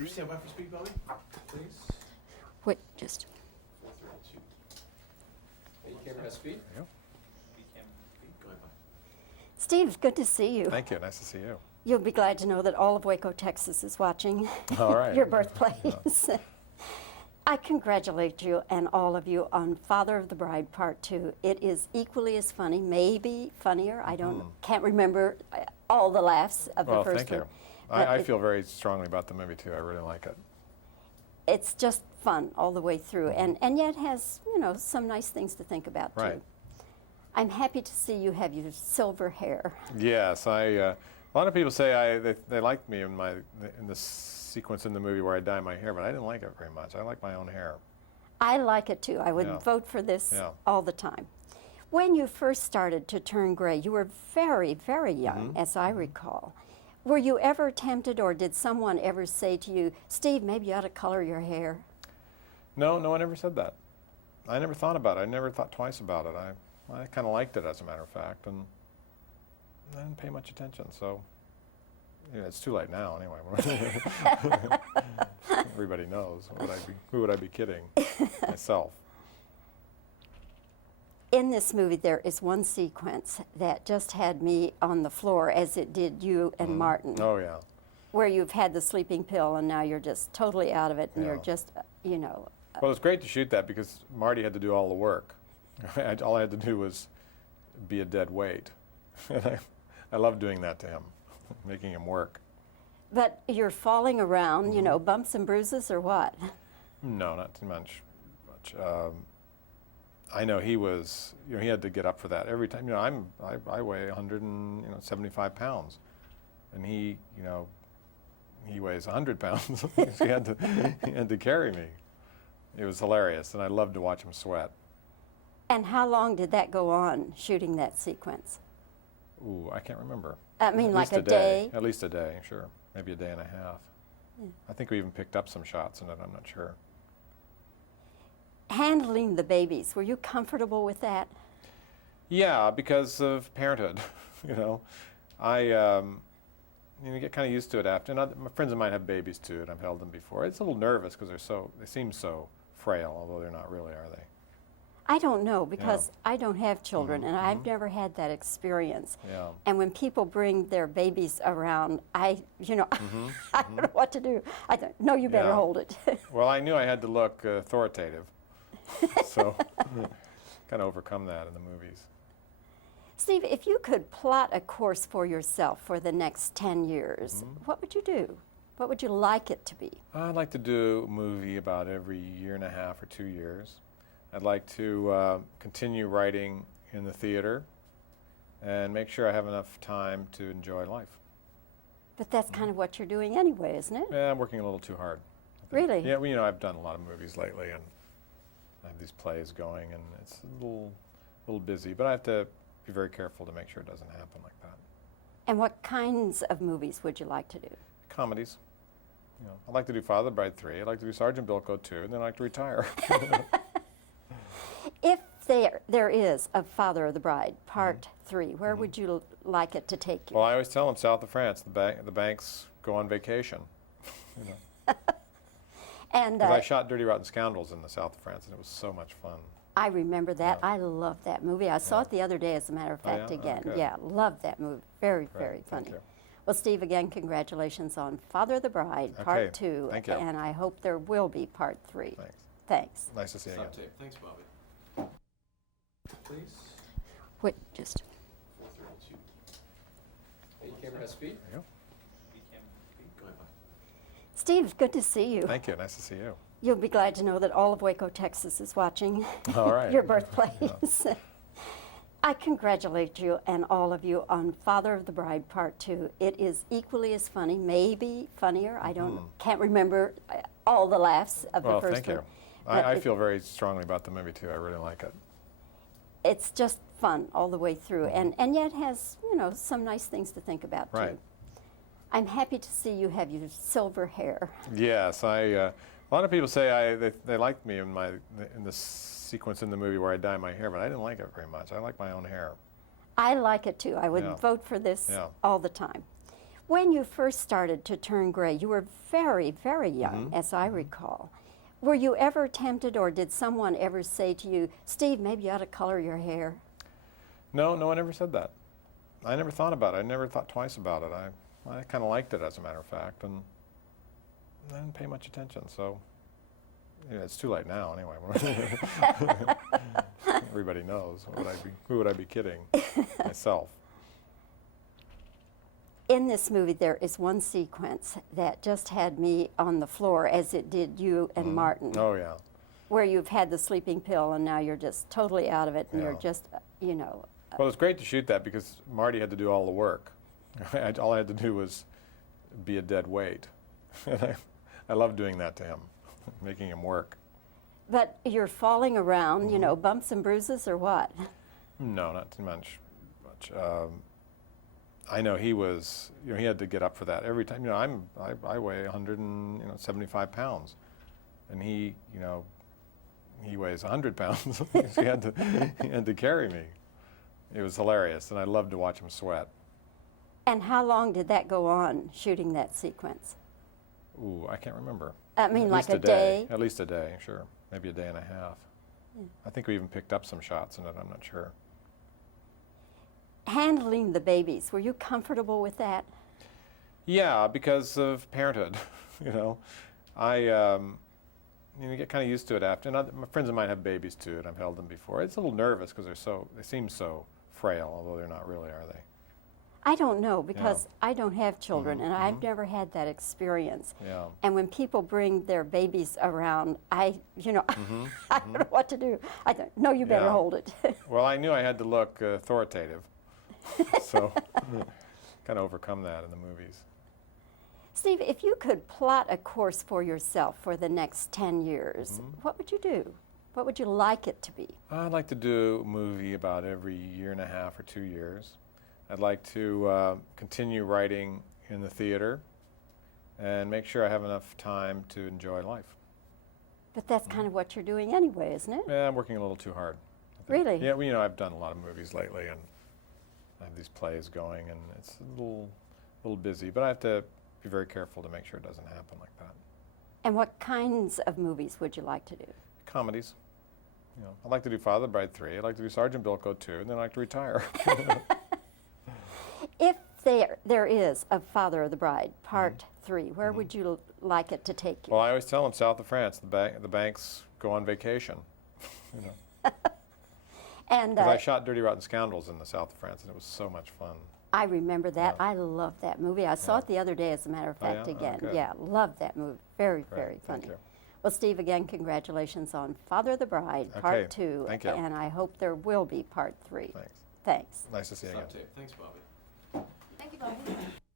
Would you stand by for speed, Bobbie? Please. Wait, just. 432. Hey, camera has speed? There Go ahead, Bob. Steve, good to see you. Thank you. Nice to see you. You'll be glad to know that all of Waco, Texas is watching All right. your birthplace. I congratulate you and all of you on Father of the Bride Part 2. It is equally as funny, maybe funnier. I can't remember all the laughs of the Well, first thank one. you. I feel very strongly about the movie too. I really like it. It's just fun all the way through, and yet has, you know, some nice things to think about too. Right. I'm happy to see you have your silver hair. Yes, a lot of people say they liked me in the sequence in the movie where I dye my hair, but I didn't like it very much. I like my own hair. I like it too. I would Yeah. vote for this Yeah. all the time. When you first started to turn gray, you were very, very young, as I recall. Were you ever tempted, or did someone ever say to you, Steve, maybe you ought to color your hair? No, no one ever said that. I never thought about it. I never thought twice about it. I kind of liked it, as a matter of fact, and I didn't pay much attention. So, yeah, it's too late now, anyway. Everybody knows. Who would I be kidding? Myself. In this movie, there is one sequence that just had me on the floor, as it did you and Martin, Oh yeah. where you've had the sleeping pill and now you're just totally out of it, and you're Yeah. just, you know. Well, it's great to shoot that because Marty had to do all the work. All I had to do was be a dead weight. I love doing that to him, making him work. But you're falling around, you know, bumps and bruises or what? No, not too much. I know he was, you know, he had to get up for that every time. You know, I weigh 175 pounds, and he, you know, he weighs 100 pounds. he had to carry me. It was hilarious, and I loved to watch him sweat. And how long did that go on, shooting that sequence? Ooh, I can't remember. I mean, At like least a day? At least a day, sure. Maybe a day and a half. I think we even picked up some shots in it. I'm not sure. Handling the babies, were you comfortable with that? Yeah, because of parenthood. You know, you get kind of used to it after. And my friends of mine have babies too, and I've held them before. It's a little nervous because they seem so frail, although they're not really, are they? I don't know, because I don't have children, and I've never had that experience. Yeah. And when people bring their babies around, I don't know what to do. I don't, no, you better Yeah. hold it. Well, I knew I had to look authoritative, so kind of overcome that in the movies. Steve, if you could plot a course for yourself for the next 10 years, what would you do? What would you like it to be? I'd like to do a movie about every year and a half or 2 years. I'd like to continue writing in the theater and make sure I have enough time to enjoy life. But that's kind of what you're doing anyway, isn't it? Yeah, I'm working a little too hard. I think. Really? Yeah, well, you know, I've done a lot of movies lately, and I have these plays going, and it's a little busy, but I have to be very careful to make sure it doesn't happen like that. And what kinds of movies would you like to do? Comedies. You know, I'd like to do Father of the Bride 3, I'd like to do Sergeant Bilko 2, and then I'd like to retire. If there is a Father of the Bride, Part 3, where would you like it to take you? Well, I always tell them south of France, the banks go on vacation. You know. And 'Cause I shot Dirty Rotten Scoundrels in the south of France, and it was so much fun. I remember that. Yeah. I love that movie. I saw it the other day, as a matter of Oh, fact, yeah? Oh, again. good. Yeah, love that movie. Very, Great, very thank funny. you. Well, Steve, again, congratulations on Father of the Bride, Okay, Part 2. thank you. And I hope there will be Part 3. Thanks. Thanks. Nice to see you again. Stop tape. Thanks, Bobbie. Please. Wait, just. 432. Hey, camera has speed? There you Go ahead, Bob. Steve, good to see you. go. Thank you. Nice to see you. You'll be glad to know that all of Waco, Texas is watching All right. your birthplace. I congratulate you and all of you on Father of the Bride Part 2. It is equally as funny, maybe funnier. I can't remember all the laughs of Well, the first thank one. you. But I feel very strongly about the movie too. I really like it. It's just fun all the way through, and yet has, you know, some nice things to think about Right. too. I'm happy to see you have your silver hair. Yes, a lot of people say they liked me in the sequence in the movie where I dye my hair, but I didn't like it very much. I like my own hair. I like it too. I would Yeah. vote for this Yeah. all the time. When you first started to turn gray, you were very, very young, as I recall. Were you ever tempted, or did someone ever say to you, Steve, maybe you ought to color your hair? No, no one ever said that. I never thought about it. I never thought twice about it. I kind of liked it, as a matter of fact, and I didn't pay much attention. So, it's too late now, anyway. Everybody knows. Who would I be kidding? Myself. In this movie, there is one sequence that just had me on the floor, as it did you and Martin, Oh yeah. where you've had the sleeping pill and now you're just totally out of it, and you're Yeah. just, you know. Well, it's great to shoot that because Marty had to do all the work. All I had to do was be a dead weight. And I love doing that to him, making him work. But you're falling around, you know, bumps and bruises or what? No, not too much. I know he was, he had to get up for that every time. I weigh 175 pounds, and he weighs 100 pounds. he had to carry me. It was hilarious, and I loved to watch him sweat. And how long did that go on, shooting that sequence? Ooh, I can't remember. I mean, At like least a day? At least a day, sure. Maybe a day and a half. I think we even picked up some shots in it, I'm not sure. Handling the babies, were you comfortable with that? Yeah, because of parenthood. You get kind of used to it after. And my friends of mine have babies too, and I've held them before. It's a little nervous because they seem so frail, although they're not really, are they? I don't know, because I don't have children, and I've never had that experience. Yeah. And when people bring their babies around, I don't know what to do. I thought, no, you better Yeah. hold it. Well, I knew I had to look authoritative, so kind of overcome that in the movies. Steve, if you could plot a course for yourself for the next 10 years, what would you do? What would you like it to be? I'd like to do a movie about every year and a half or 2 years. I'd like to continue writing in the theater and make sure I have enough time to enjoy life. But that's kind of what you're doing anyway, isn't it? Yeah, I'm working a little too hard, I think. Really? Yeah, well, I've done a lot of movies lately, and I have these plays going, and it's a little busy, but I have to be very careful to make sure it doesn't happen like that. And what kinds of movies would you like to do? Comedies. I'd like to do Father of the Bride 3, I'd like to do Sergeant Bilko 2, and then I'd like to retire. If there is a Father of the Bride, Part 3, where would you like it to take you? Well, I always tell them south of France, the banks go on vacation. And Because I shot Dirty Rotten Scoundrels in the south of France, and it was so much fun. I remember that. Yeah. I love that movie. I saw it the other day, as a matter of Oh, fact, yeah? Oh, again. good. Yeah, love that movie. Very, Great, very thank funny. you. Well, Steve, again, congratulations on Father of the Bride, Okay, Part 2. thank you. And I hope there will be Part 3. Thanks. Thanks. Nice to see you again. Stop tape. Thanks, Bobbie. Thank you, Bobbie.